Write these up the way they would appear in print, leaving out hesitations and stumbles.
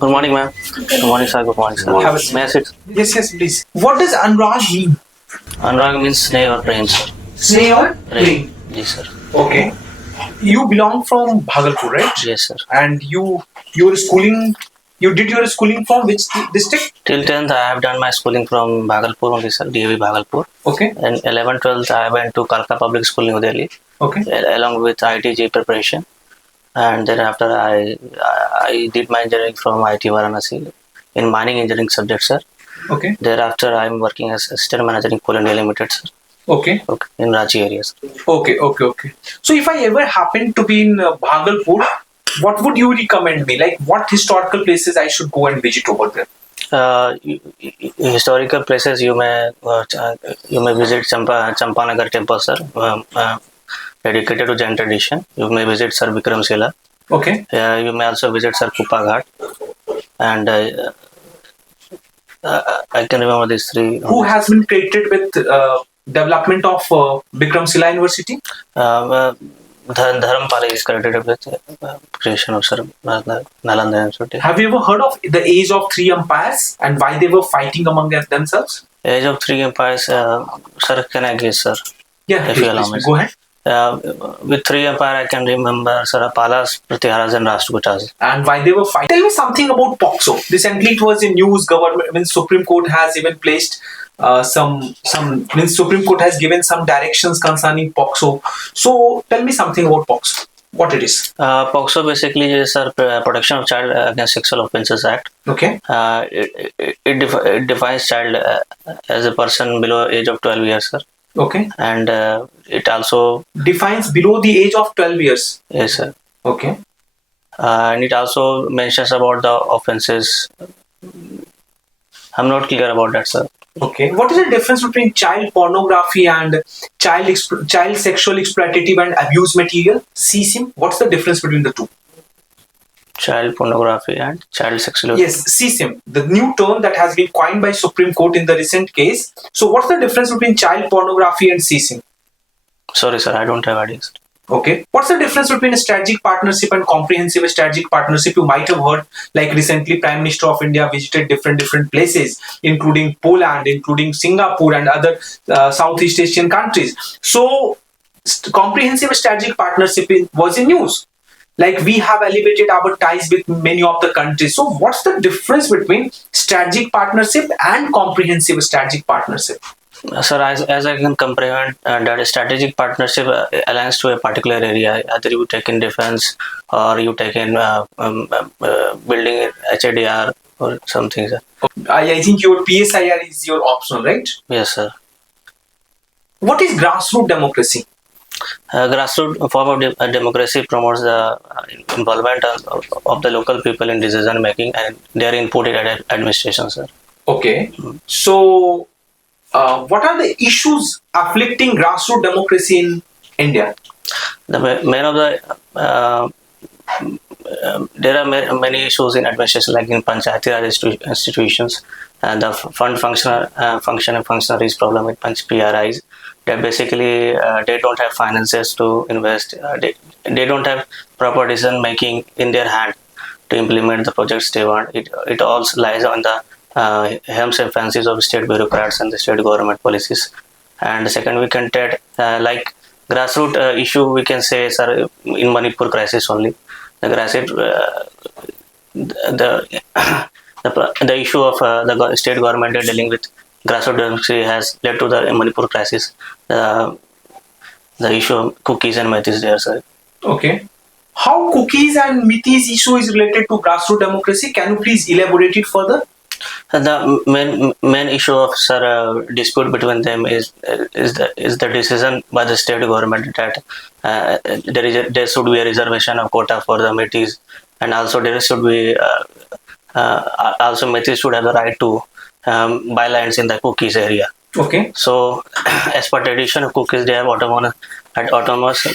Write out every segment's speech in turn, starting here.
Good morning, ma'am. Good morning, sir. Good morning, sir. Have a seat. May I sit? Yes, please. What does Anurag mean? Anurag means snake or rain, sir. Snake or rain? Yes, sir. Okay. You belong from Bhagalpur, right? Yes, sir. And your schooling, you did your schooling from which district? Till 10th, I have done my schooling from Bhagalpur only, sir. DAV Bhagalpur. Okay. And 11th, 12th, I went to Kalka Public School, New Delhi. Okay. Along with ITG preparation. And then after I did my engineering from IIT Varanasi in mining engineering subject, sir. Okay. Thereafter, I am working as assistant manager in Coal India Limited, sir. Okay. Okay. In Ranchi areas. Okay. So if I ever happen to be in Bhagalpur, what would you recommend me? Like what historical places I should go and visit over there? Historical places you may visit Champanagar temple, sir, dedicated to Jain tradition. You may visit Sir Vikram Shila. Okay. You may also visit Sir Kupa Ghat, and I can remember these three. Who has been credited with development of Vikramshila University? Dharampal is credited with creation of Sir Nalanda University. Have you ever heard of the age of three empires and why they were fighting among themselves? Age of three empires, sir, can I guess, sir? Yeah, if you allow me. Go ahead. With three empire, I can remember Sarapalas, Pratiharas, and Rashtrakutas. And why they were fighting? Tell me something about POXO. Recently, it was in news. Government, when Supreme Court has even placed when Supreme Court has given some directions concerning POXO. So, tell me something about POXO. What it is? POXO basically is Protection of Child Against Sexual Offences Act. Okay. It defines child as a person below age of 12 years, sir. Okay. And it also defines below the age of 12 years. Yes, sir. Okay. And it also mentions about the offences. I'm not clear about that, sir. Okay. What is the difference between child pornography and child sexual exploitative and abuse material? CSIM. What's the difference between the two? Child pornography and child sexual. Yes, CSIM, the new term that has been coined by Supreme Court in the recent case. So, what's the difference between child pornography and CSIM? Sorry, sir, I don't have ideas. Okay. What's the difference between a strategic partnership and comprehensive strategic partnership? You might have heard, like recently, Prime Minister of India visited different places, including Poland, including Singapore, and other Southeast Asian countries. So, comprehensive strategic partnership was in news. Like we have elevated our ties with many of the countries. So, what's the difference between strategic partnership and comprehensive strategic partnership? Sir, as I can comprehend, that a strategic partnership aligns to a particular area. Either you take in defense or you take in building HADR or something, sir. I think your PSIR is your optional, right? Yes, sir. What is grassroots democracy? Grassroots form of democracy promotes the involvement of the local people in decision making and their input in administration, sir. Okay. So, what are the issues afflicting grassroots democracy in India? The main of the there are many issues in administration, like in Panchayati Raj institutions, and the functionaries problem with PRIs. That basically they don't have finances to invest. They don't have proper decision making in their hand to implement the projects they want. It all lies on the hems and fancies of state bureaucrats and the state government policies. And the second, we can take like grassroots issue, we can say, sir, in Manipur crisis only. The grassroots, the issue of the state government dealing with grassroots democracy has led to the Manipur crisis. The issue of cookies and myth is there, sir. Okay. How cookies and myths issue is related to grassroots democracy? Can you please elaborate it further? The main issue of, sir, dispute between them is the decision by the state government that there should be a reservation of quota for the Metis, and also there should be also Metis should have the right to buy lands in the cookies area. Okay. So, as per tradition of cookies, they have autonomous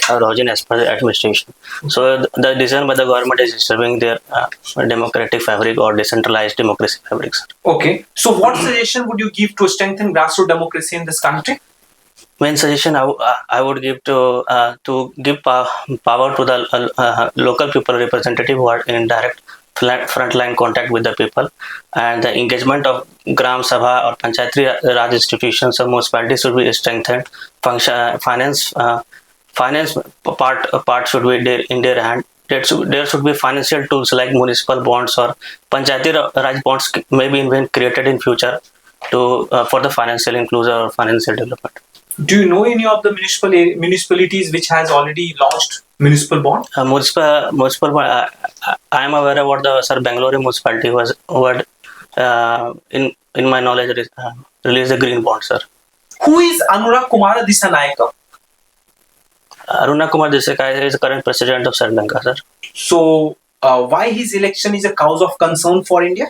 origin as per the administration. So, the decision by the government is disturbing their democratic fabric or decentralized democracy fabrics. Okay. So, what suggestion would you give to strengthen grassroots democracy in this country? Main suggestion I would give to give power to the local people representative who are in direct frontline contact with the people, and the engagement of Gram Sabha or Panchayati Raj institutions of municipalities should be strengthened. Finance part should be in their hand. There should be financial tools like municipal bonds or Panchayati Raj bonds may be even created in future to for the financial inclusion or financial development. Do you know any of the municipalities which has already launched municipal bond? Municipal bond. I am aware about the Bangalore municipality was in my knowledge released a green bond, sir. Who is Anurag Kumar Dissanayake? Aruna Kumar Dissanayake is the current president of Sri Lanka, sir. So, why his election is a cause of concern for India?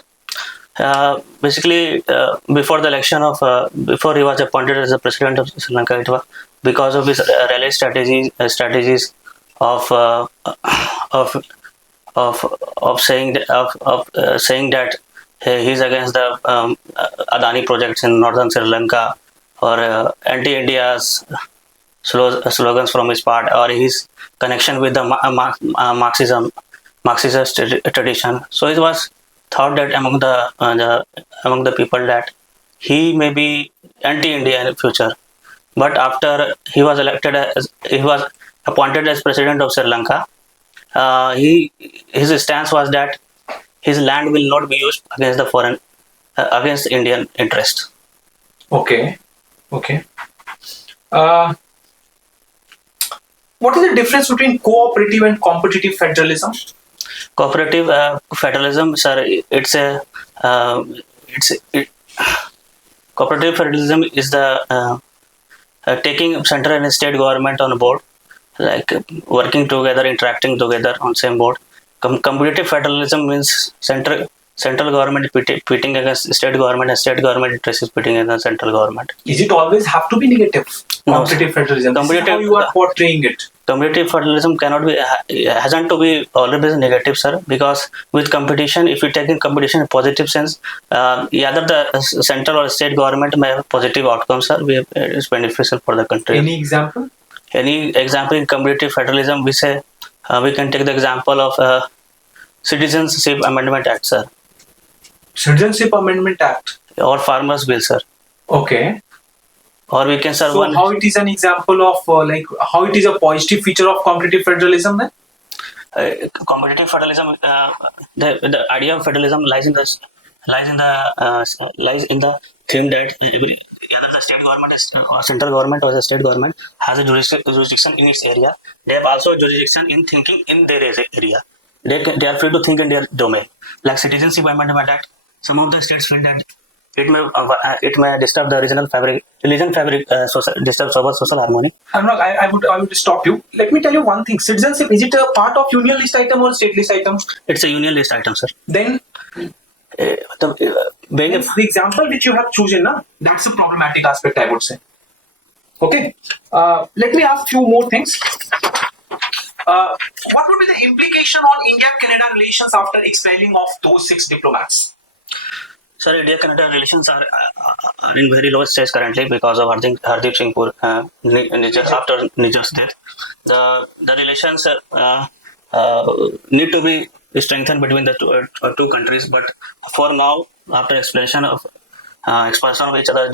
Basically, before the election of before he was appointed as the president of Sri Lanka, it was because of his rally strategies of saying that he's against the Adani projects in northern Sri Lanka, or anti-India's slogans from his part, or his connection with the Marxist tradition. So it was thought that among the people that he may be anti-India in the future. But after he was appointed as president of Sri Lanka, his stance was that his land will not be used against the foreign against Indian interest. Okay. What is the difference between cooperative and competitive federalism? Cooperative federalism, sir, cooperative federalism is the taking central and state government on board, like working together, interacting together on same board. Competitive federalism means central government pitting against state government, and state government interest is pitting against central government. Is it always have to be negative? Competitive federalism. This is how you are portraying it. Competitive federalism hasn't to be always negative, sir, because with competition, if you take in competition in positive sense, either the central or state government may have positive outcomes, sir. It's beneficial for the country. Any example? Any example in competitive federalism, we say we can take the example of Citizenship Amendment Act, sir. Citizenship Amendment Act or Farmers Bill, sir. Okay. Or we can, sir, so how it is an example of how it is a positive feature of competitive federalism then? Competitive federalism, the idea of federalism lies in the theme that either the state government or central government or the state government has a jurisdiction in its area. They have also jurisdiction in thinking in their area. They are free to think in their domain. Like Citizenship Amendment Act, some of the states feel that it may disturb the religion fabric, disturb social harmony. I would stop you. Let me tell you one thing. Citizenship, is it a part of union list item or state list item? It's a union list item, sir. Then the example which you have chosen, that's a problematic aspect, I would say. Okay. Let me ask few more things. What would be the implication on India-Canada relations after expelling of those 6 diplomats? Sir, India-Canada relations are in very low stage currently because of Hardeep Singh Pur after Nijar's death. The relations need to be strengthened between the two countries. But for now, after expulsion of each other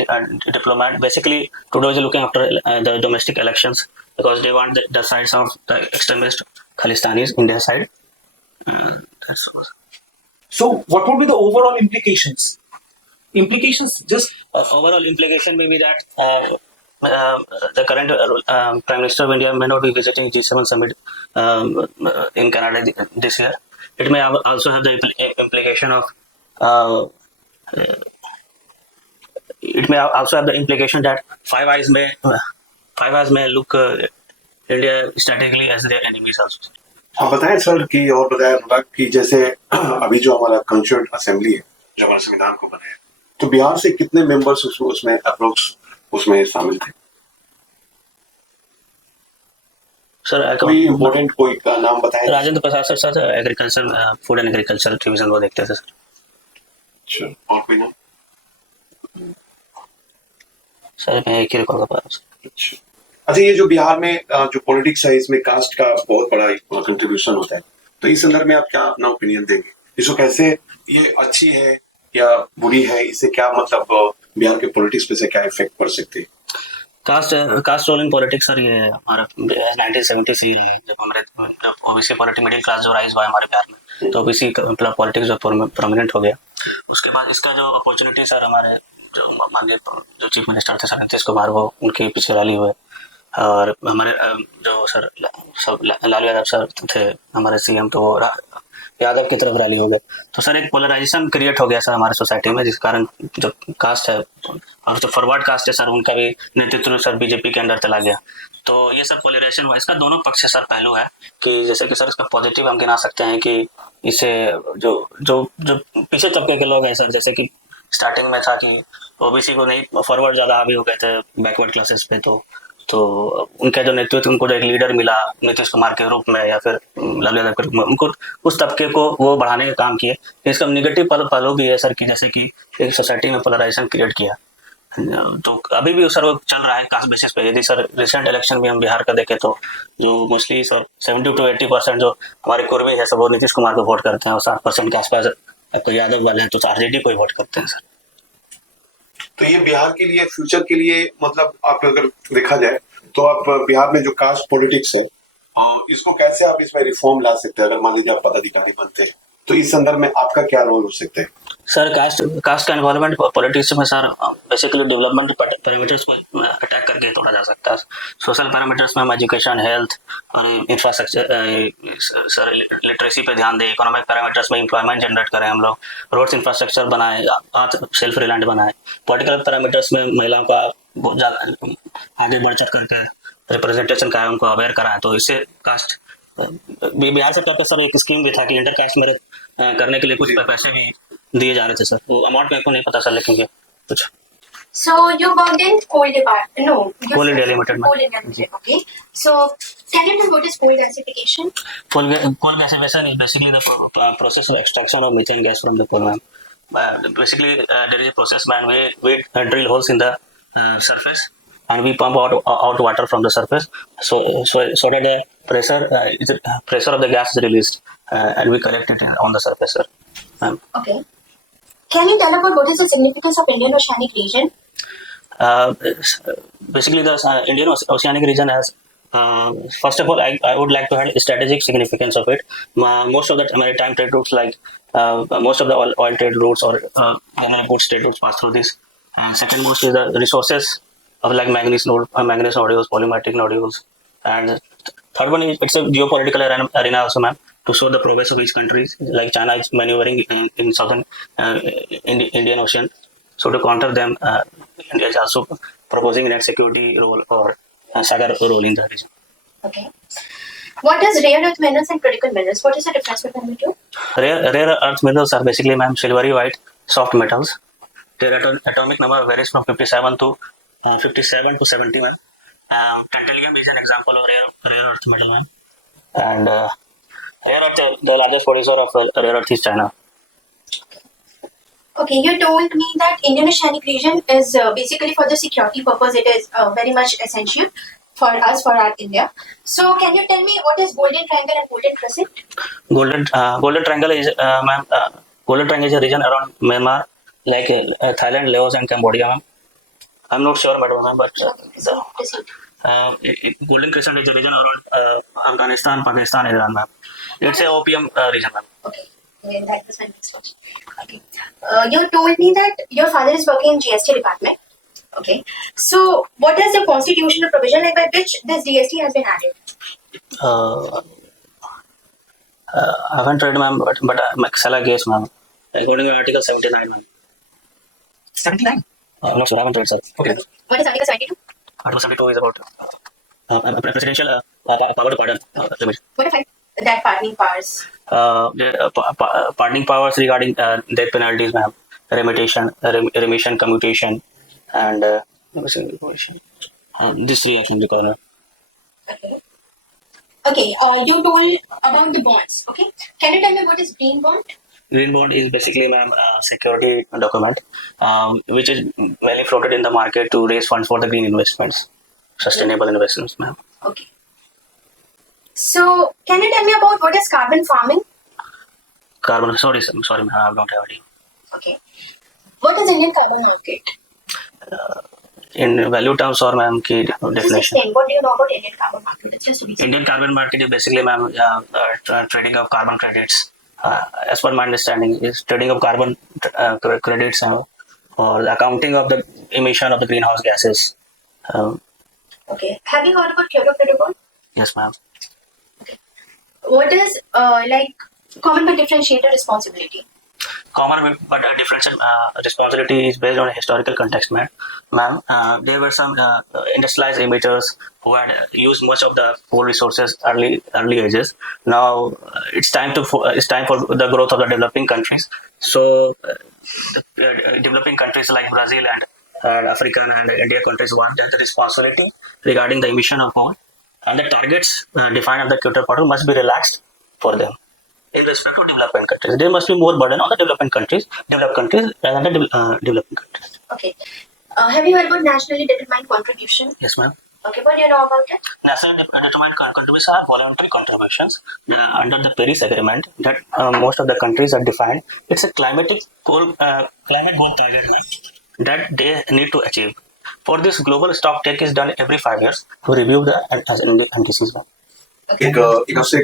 diplomat, basically Trudeau is looking after the domestic elections because they want the sides of the extremist Khalistanis in their side. So, what would be the overall implications? Overall implication may be that the current Prime Minister of India may not be visiting G7 summit in Canada this year. It may also have the implication of that Five Eyes may look India strategically as their enemies also. हाँ बताएं sir कि और बताएं अनुराग कि जैसे अभी जो हमारा कंस्टिट्यूएंट असेंबली है जो हमारे संविधान को बनाया तो बिहार से कितने मेंबर्स उसमें अप्रोक्स उसमें शामिल थे? सर कोई इम्पोर्टेंट कोई का नाम बताएं? Rajendra Prasad sir agriculture food and agriculture division वो देखते थे सर. अच्छा, और कोई नाम? सर मैं एक ही रिकॉर्ड कर पा रहा हूँ. अच्छा, ये जो बिहार में जो पॉलिटिक्स है इसमें कास्ट का बहुत बड़ा कंट्रीब्यूशन होता है, तो इस संदर्भ में आप क्या अपना ओपिनियन देंगे? इसको कैसे, ये अच्छी है या बुरी है, इससे क्या मतलब बिहार के पॉलिटिक्स पे से क्या इफेक्ट पड़ सकती है? Caste role in politics sir, ये हमारा 1970 से ही रहा है। जब हमारे ओबीसी पॉलिटिक्स मिडिल क्लास जो राइज हुआ है हमारे बिहार में, तो ओबीसी मतलब पॉलिटिक्स जो प्रोमिनेंट हो गया, उसके बाद इसका जो अपॉर्चुनिटी सर हमारे जो माननीय जो चीफ मिनिस्टर थे सर नीतीश कुमार, वो उनके पीछे रैली हुए, और हमारे जो सर सब लालू यादव सर थे हमारे सीएम, तो वो यादव की तरफ रैली हो गए। तो सर एक पोलराइजेशन क्रिएट हो गया सर हमारे सोसाइटी में, जिस कारण जो कास्ट है और जो फॉरवर्ड कास्ट है सर, उनका भी नेतृत्व सर बीजेपी के अंदर चला गया। तो ये सब पोलराइजेशन हुआ। इसका दोनों पक्ष सर पहलू है कि जैसे कि सर इसका पॉजिटिव हम गिना सकते हैं कि इसे जो जो जो पीछे तबके के लोग हैं सर, जैसे कि स्टार्टिंग में था कि ओबीसी को नहीं, फॉरवर्ड ज़्यादा हावी हो गए थे बैकवर्ड क्लासेस पे, तो उनका जो नेतृत्व, उनको जो एक लीडर मिला नीतीश कुमार के रूप में या फिर लालू यादव के रूप में, उनको उस तबके को वो बढ़ाने का काम किए। इसका निगेटिव पहलू भी है सर कि जैसे कि एक सोसाइटी में पोलराइजेशन क्रिएट किया। तो अभी भी सर वो चल रहा है कास्ट बेसिस पे। यदि सर रिसेंट इलेक्शन भी हम बिहार का देखें तो जो मोस्टली सर 70 to 80% जो हमारे कुर्मी है सब वो नीतीश कुमार को वोट करते हैं, और 60% के आसपास आपको यादव वाले हैं तो आरजेडी को ही वोट करते हैं सर। तो ये बिहार के लिए, फ्यूचर के लिए, मतलब आप अगर देखा जाए तो आप बिहार में जो कास्ट पॉलिटिक्स है, इसको कैसे आप इसमें रिफॉर्म ला सकते हैं? अगर मान लीजिए आप पदाधिकारी बनते हैं तो इस संदर्भ में आपका क्या रोल हो सकता है? सर कास्ट का इन्वॉल्वमेंट पॉलिटिक्स में सर बेसिकली डेवलपमेंट पैरामीटर्स को अटैक करके तोड़ा जा सकता है। सोशल पैरामीटर्स में हम एजुकेशन, हेल्थ और इंफ्रास्ट्रक्चर, सर लिटरेसी पे ध्यान दें। इकोनॉमिक पैरामीटर्स में एम्प्लॉयमेंट जनरेट करें हम लोग, रोड्स इंफ्रास्ट्रक्चर बनाए, सेल्फ रिलायंट बनाए। पॉलिटिकल पैरामीटर्स में महिलाओं का बहुत ज़्यादा आगे बढ़ चढ़ करके रिप्रेजेंटेशन का है, उनको अवेयर कराएं। तो इससे कास्ट बिहार सरकार का सर एक स्कीम भी था कि इंटर कास्ट मैरिज करने के लिए कुछ पैसे भी दिए जा रहे थे सर, वो अमाउंट मेरे को नहीं पता सर, लेकिन कुछ। So you worked in coal department? No. Coal India Limited. Coal India Limited. Okay. So can you tell what is coal gasification? Coal gasification is basically the process of extraction of methane gas from the coal mine. Basically, there is a process man we drill holes in the surface and we pump out water from the surface, so that the pressure of the gas is released and we collect it on the surface, sir. Okay. Can you tell about what is the significance of Indian Oceanic region? Basically, the Indian Oceanic region has, first of all, I would like to have a strategic significance of it. Most of the maritime trade routes, like most of the oil trade routes or goods trade routes pass through this. Second most is the resources of like manganese nodules, polymetallic nodules, and third one is it's a geopolitical arena also, ma'am, to show the progress of each country. Like China is maneuvering in southern Indian Ocean, so to counter them, India is also proposing net security role or sagar role in the region. Okay. What is rare earth minerals and critical minerals? What is the difference between the two? Rare earth minerals are basically, ma'am, silvery white soft metals. Their atomic number varies from 57 to 71. Tantalum is an example of rare earth metal, ma'am. And rare earth, the largest producer of rare earth is China. Okay, you told me that Indian Oceanic region is basically for the security purpose. It is very much essential for us, for our India. So, can you tell me what is Golden Triangle and Golden Crescent? Golden Triangle is, ma'am, Golden Triangle is a region around Myanmar, like Thailand, Laos, and Cambodia, ma'am. I'm not sure, madam, but Golden Crescent is a region around Afghanistan, Pakistan, Iran, ma'am. It's a opium region, ma'am. Okay. Yeah, that was my next question. Okay. You told me that your father is working in GST department. Okay. So, what is the constitutional provision like by which this GST has been added? I haven't read, ma'am, but shall I guess, ma'am? According to Article 79, ma'am. 79? I'm not sure, I haven't read, sir. Okay. What is Article 72? Article 72 is about presidential power to pardon limit. What if that pardoning powers? Pardoning powers regarding death penalties, ma'am, remission, commutation, and these three actions required. Okay. Okay. You told about the bonds. Okay. Can you tell me what is green bond? Green bond is basically, ma'am, a security document which is mainly floated in the market to raise funds for the green investments, sustainable investments, ma'am. Okay. So, can you tell me about what is carbon farming? carbon. Sorry, ma'am, I don't have idea. Okay. What is Indian carbon market? In value terms or ma'am की Just definition. explain. What do you know about Indian carbon market? It's just basic. Indian carbon market is basically ma'am trading of carbon credits. As per my understanding, is trading of carbon credits or the accounting of the emission of the greenhouse gases. Okay. Have you heard about Kyoto Protocol? Yes, ma'am. What is like common but differentiated responsibility? Common but a different responsibility is based on a historical context, ma'am. There were some industrialized emitters who had used much of the coal resources early ages. Now it's time for the growth of the developing countries. So developing countries like Brazil and African and India countries want that the responsibility regarding the emission of coal and the targets defined of the Kyoto Protocol must be relaxed for them. In respect to developing countries, there must be more burden on the developed countries rather than the developing countries. Okay. Have you heard about nationally determined contribution? Yes, ma'am. Okay, what do you know about it? Nationally determined contributions are voluntary contributions under the Paris Agreement that most of the countries are defined. It's a climate goal target that they need to achieve. For this, global stock take is done every 5 years to review the indices. एक आपसे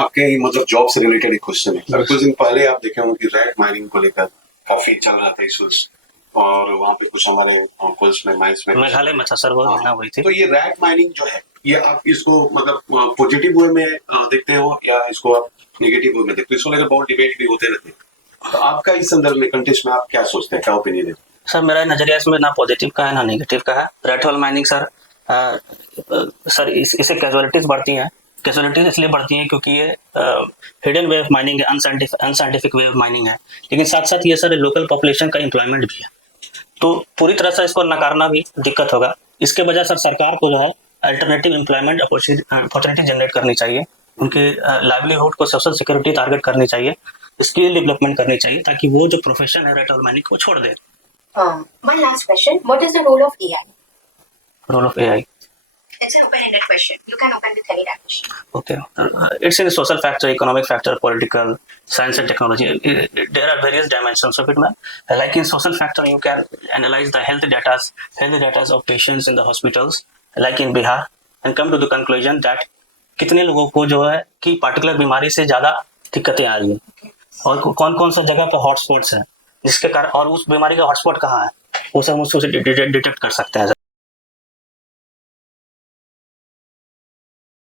आपके ही मतलब job से related एक question है। अभी कुछ दिन पहले आप देखे होंगे कि रैट माइनिंग को लेकर काफी चल रहा था इश्यूज और वहाँ पे कुछ हमारे कोल्स में माइंस में मेघालय में था सर वो घटना हुई थी। तो ये रैट माइनिंग जो है ये आप इसको मतलब पॉजिटिव वे में देखते हो या इसको आप नेगेटिव वे में देखते हो? इसको लेकर बहुत डिबेट भी होते रहते हैं, तो आपका इस संदर्भ में कंटेक्स्ट में आप क्या सोचते हैं, क्या ओपिनियन है? सर मेरा नजरिया इसमें ना पॉजिटिव का है ना नेगेटिव का है। रेट होल माइनिंग सर इससे कैजुअलिटीज बढ़ती हैं। कैजुअलिटीज इसलिए बढ़ती हैं क्योंकि ये हिडन वे ऑफ माइनिंग है, अनसाइंटिफिक वे ऑफ माइनिंग है, लेकिन साथ साथ ये सर लोकल पॉपुलेशन का एम्प्लॉयमेंट भी है, तो पूरी तरह से इसको नकारना भी दिक्कत होगा। इसके वजह सर सरकार को जो है अल्टरनेटिव एम्प्लॉयमेंट अपॉर्चुनिटी जनरेट करनी चाहिए, उनके लाइवलीहुड को सोशल सिक्योरिटी टारगेट करनी चाहिए, स्किल डेवलपमेंट करनी चाहिए ताकि वो जो प्रोफेशन है रेट होल माइनिंग को छोड़ दे। One last question. What is the role of AI? Role of AI. It's an open-ended question. You can open with any definition. Okay. It's in a social factor, economic factor, political, science and technology. There are various dimensions of it, man. Like in social factor, you can analyze the health data of patients in the hospitals, like in Bihar, and come to the conclusion that कितने लोगों को जो है कि particular बीमारी से ज़्यादा दिक्कतें आ रही हैं और कौन कौन सा जगह पर हॉटस्पॉट्स हैं जिसके कारण, और उस बीमारी का हॉटस्पॉट कहाँ है वो सब उसको डिटेक्ट कर सकते हैं